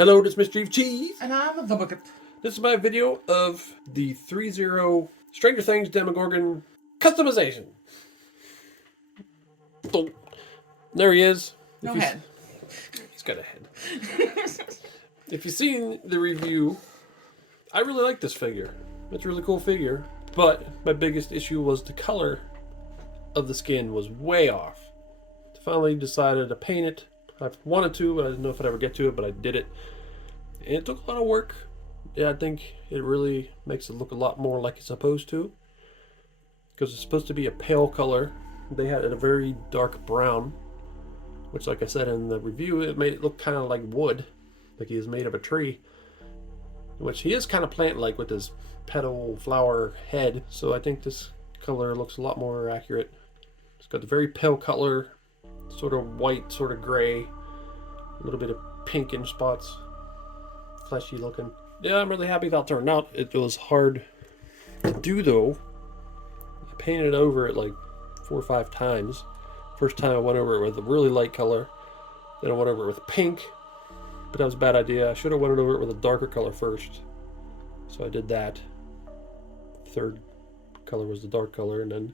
Hello, this is Mr. Evilcheese. And I'm the bucket. This is my video of the Threezero Stranger Things Demogorgon customization. Oh, there he is. No head. He's got a head. If you've seen the review, I really like this figure. It's a really cool figure. But my biggest issue was the color of the skin was way off. Finally decided to paint it. I wanted to, but I didn't know if I'd ever get to it, but I did it. And it took a lot of work. Yeah, I think it really makes it look a lot more like it's supposed to. Because it's supposed to be a pale color. They had it a very dark brown. Which, like I said in the review, it made it look kind of like wood. Like he is made of a tree. Which he is kind of plant-like with his petal flower head. So I think this color looks a lot more accurate. It's got the very pale color. Sort of white, sort of gray. A little bit of pink in spots. Fleshy looking. Yeah, I'm really happy how it turned out. It was hard to do though. I painted over it like 4 or 5 times. First time I went over it with a really light color. Then I went over it with pink. But that was a bad idea. I should have went over it with a darker color first. So I did that. Third color was the dark color. And then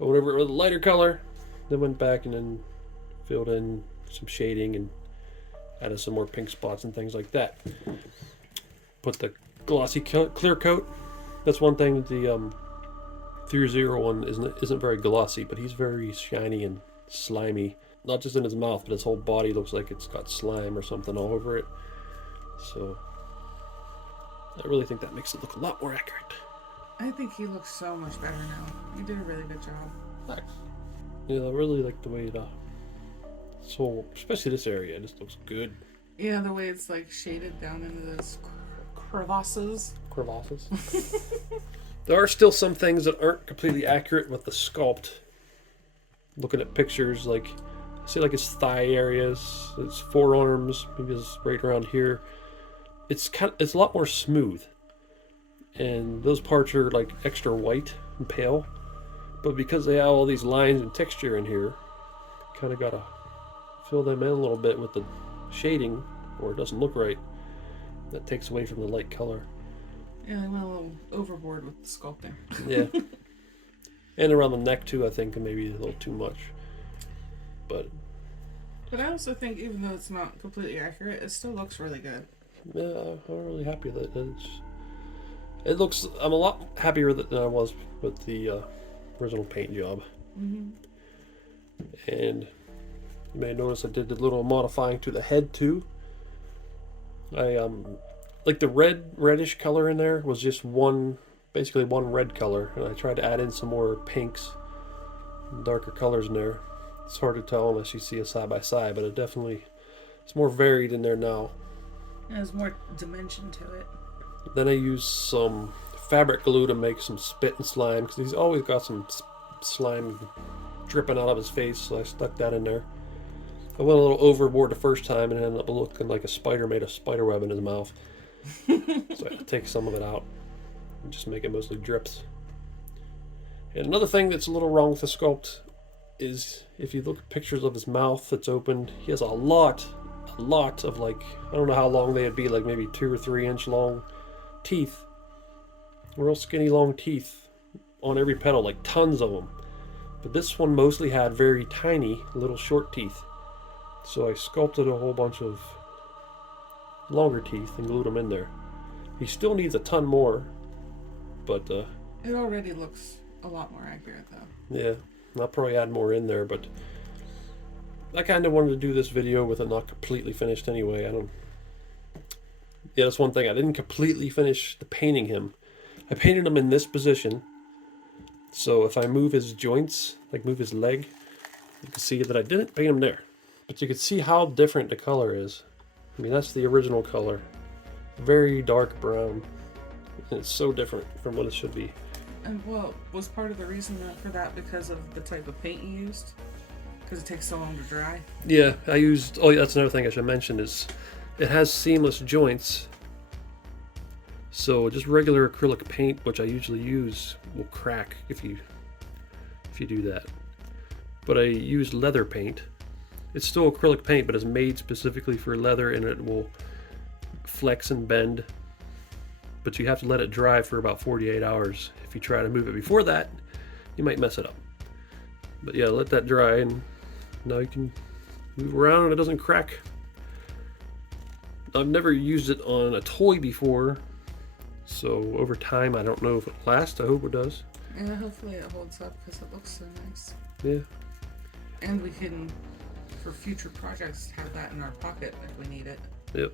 I went over it with a lighter color. Then went back and then filled in some shading and added some more pink spots and things like that. Put the glossy clear coat. That's one thing that the Threezero one isn't very glossy, but he's very shiny and slimy. Not just in his mouth, but his whole body looks like it's got slime or something all over it. So I really think that makes it look a lot more accurate. I think he looks so much better now. You did a really good job. Thanks. Yeah, I really like the way this whole, especially this area, just looks good. Yeah, the way it's like shaded down into those crevasses. Crevasses. There are still some things that aren't completely accurate with the sculpt. Looking at pictures, like I see like his thigh areas, his forearms, maybe it's right around here. It's a lot more smooth, and those parts are like extra white and pale. But because they have all these lines and texture in here, kind of gotta fill them in a little bit with the shading, or it doesn't look right. That takes away from the light color. Yeah, I went a little overboard with the sculpting. Yeah. And around the neck too, I think maybe a little too much. But I also think even though it's not completely accurate, it still looks really good. yeah, I'm really happy that it looks. I'm a lot happier than I was with the original paint job. Mm-hmm. And you may notice I did a little modifying to the head too. I like the reddish color in there was just basically one red color, and I tried to add in some more pinks and darker colors in there. It's hard to tell unless you see it side by side, but it's more varied in there now. There's more dimension to it. Then I used some fabric glue to make some spit and slime, because he's always got some slime dripping out of his face, so I stuck that in there. I went a little overboard the first time and ended up looking like a spider made a spider web in his mouth. So I had to take some of it out and just make it mostly drips. And another thing that's a little wrong with the sculpt is if you look at pictures of his mouth that's opened, he has a lot of, like, I don't know how long they'd be, like maybe 2 or 3 inch long teeth. Real skinny long teeth on every petal, like tons of them. But this one mostly had very tiny little short teeth. So I sculpted a whole bunch of longer teeth and glued them in there. He still needs a ton more, but it already looks a lot more accurate though. Yeah, I'll probably add more in there, but I kind of wanted to do this video with it not completely finished anyway. Yeah, that's one thing. I didn't completely finish the painting him. I painted him in this position, so if I move his joints, like move his leg, you can see that I didn't paint him there. But you can see how different the color is. I mean, that's the original color. Very dark brown. And it's so different from what it should be. And well, was part of the reason for that because of the type of paint you used? Because it takes so long to dry? Yeah, I used... Oh, yeah, that's another thing I should mention is it has seamless joints. So just regular acrylic paint, which I usually use, will crack if you do that. But I used leather paint. It's still acrylic paint, but it's made specifically for leather, and it will flex and bend, but you have to let it dry for about 48 hours. If you try to move it before that, you might mess it up. But yeah, let that dry, and now you can move around and it doesn't crack. I've never used it on a toy before, so over time I don't know if it lasts. I hope it does. Yeah, hopefully it holds up because it looks so nice. Yeah. And we can, for future projects, have that in our pocket if we need it. Yep.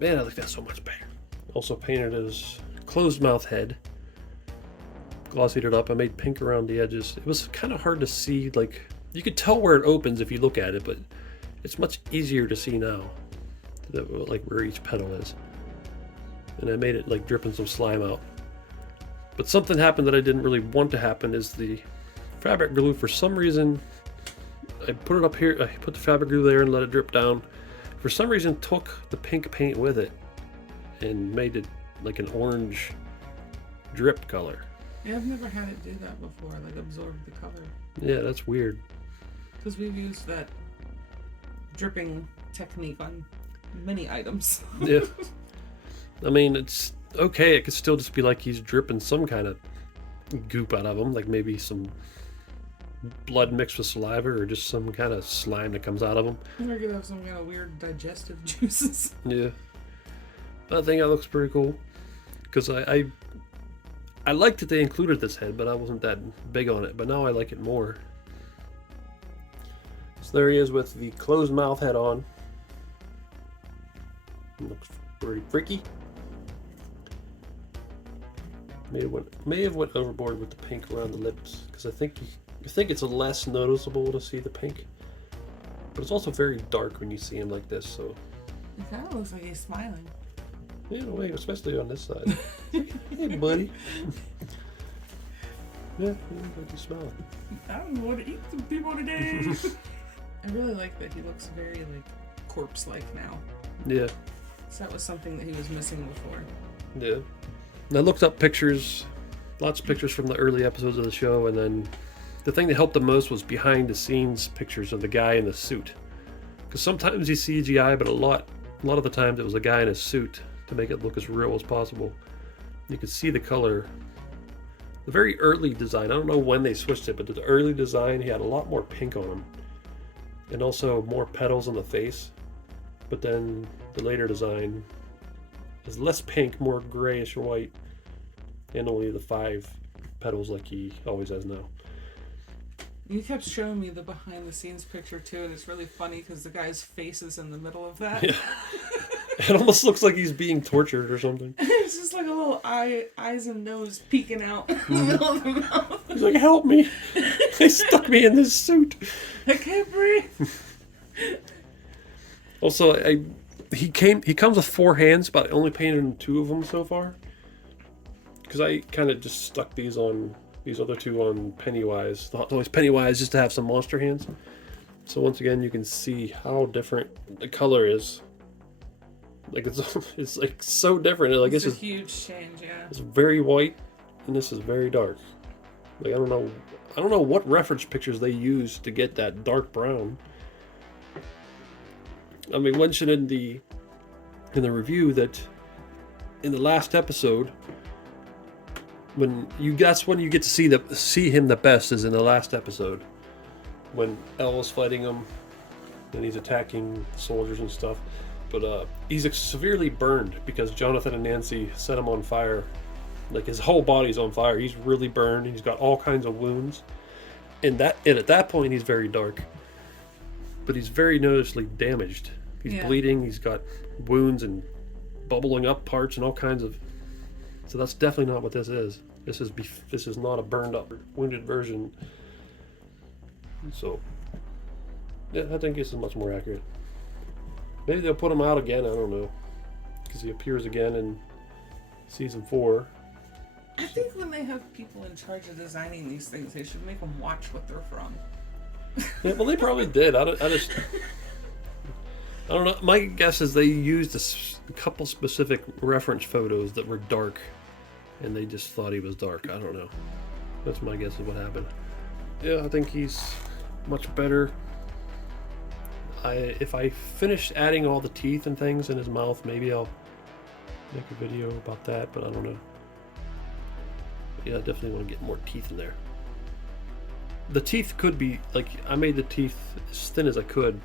Man, I like that so much better. Also painted his closed mouth head. Glossied it up. I made pink around the edges. It was kind of hard to see, like, you could tell where it opens if you look at it, but it's much easier to see now, like where each petal is. And I made it like dripping some slime out. But something happened that I didn't really want to happen is the fabric glue, for some reason, I put it up here, I put the fabric glue there and let it drip down. For some reason took the pink paint with it and made it like an orange drip color. Yeah, I've never had it do that before, like absorb the color. Yeah, that's weird. Because we've used that dripping technique on many items. Yeah. I mean, it's okay. It could still just be like he's dripping some kind of goop out of him, like maybe some blood mixed with saliva or just some kind of slime that comes out of him. Or could have some kind of weird digestive juices. Yeah. But I think that looks pretty cool. Because I liked that they included this head, but I wasn't that big on it. But now I like it more. So there he is with the closed mouth head on. Looks pretty freaky. May have went overboard with the pink around the lips, because I think it's less noticeable to see the pink, but it's also very dark when you see him like this. So It kind of looks like he's smiling. yeah, in a way, especially on this side. Hey, buddy. Yeah, he looks like he's smiling. I don't want to eat some people today. I really like that he looks very like corpse-like now. Yeah. So that was something that he was missing before. Yeah. And I looked up pictures, lots of pictures from the early episodes of the show, and then the thing that helped the most was behind the scenes pictures of the guy in the suit. Because sometimes you see CGI, but a lot of the times it was a guy in a suit to make it look as real as possible. You could see the color. The very early design, I don't know when they switched it, but the early design, he had a lot more pink on him. And also more petals on the face. But then the later design is less pink, more grayish white, and only the 5 petals like he always has now. You kept showing me the behind the scenes picture too, and it's really funny because the guy's face is in the middle of that. Yeah. It almost looks like he's being tortured or something. It's just like a little eyes and nose peeking out in the middle of the mouth. He's like, help me! They stuck me in this suit. I can't breathe. Also, he comes with 4 hands, but I only painted 2 of them so far. Because I kind of just stuck these other 2 on Pennywise. The Hot Toys Pennywise, just to have some monster hands. So once again, you can see how different the color is. Like it's like so different. Like It's this a is huge change, yeah. it's very white, and this is very dark. Like I don't know what reference pictures they used to get that dark brown. I mean, mentioned in the review that in the last episode, that's when you get to see him the best, is in the last episode when Elle is fighting him and he's attacking soldiers and stuff. But he's severely burned because Jonathan and Nancy set him on fire. Like his whole body's on fire. He's really burned. He's got all kinds of wounds, and at that point he's very dark. But he's very noticeably damaged. He's bleeding. He's got wounds and bubbling up parts and all kinds of. So that's definitely not what this is. This is not a burned up, wounded version. So yeah, I think this is much more accurate. Maybe they'll put him out again. I don't know, because he appears again in season 4. I think when they have people in charge of designing these things, they should make them watch what they're from. Yeah, well, they probably did. I don't know. My guess is they used a couple specific reference photos that were dark, and they just thought he was dark. I don't know. That's my guess of what happened. Yeah, I think he's much better. if I finish adding all the teeth and things in his mouth, maybe I'll make a video about that, but I don't know. But yeah, I definitely want to get more teeth in there. The teeth could be, like, I made the teeth as thin as I could,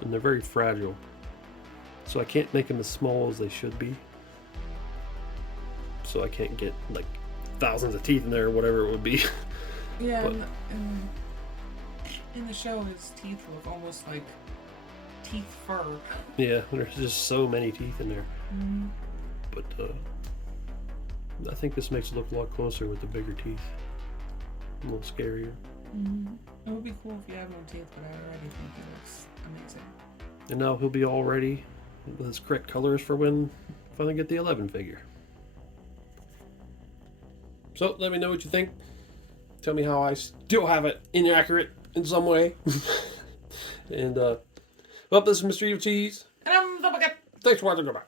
and they're very fragile. So I can't make them as small as they should be. So I can't get, like, thousands of teeth in there or whatever it would be. Yeah, But, in the show, his teeth look almost like teeth fur. yeah, there's just so many teeth in there. Mm-hmm. But I think this makes it look a lot closer with the bigger teeth. A little scarier. Mm-hmm. It would be cool if you had more teeth, but I already think he looks amazing. And now he'll be all ready with his correct colors for when I finally get the 11 figure. So let me know what you think. Tell me how I still have it inaccurate in some way. And, well, this is Mr. Evilcheese. And I'm the bucket. Thanks for watching. Goodbye.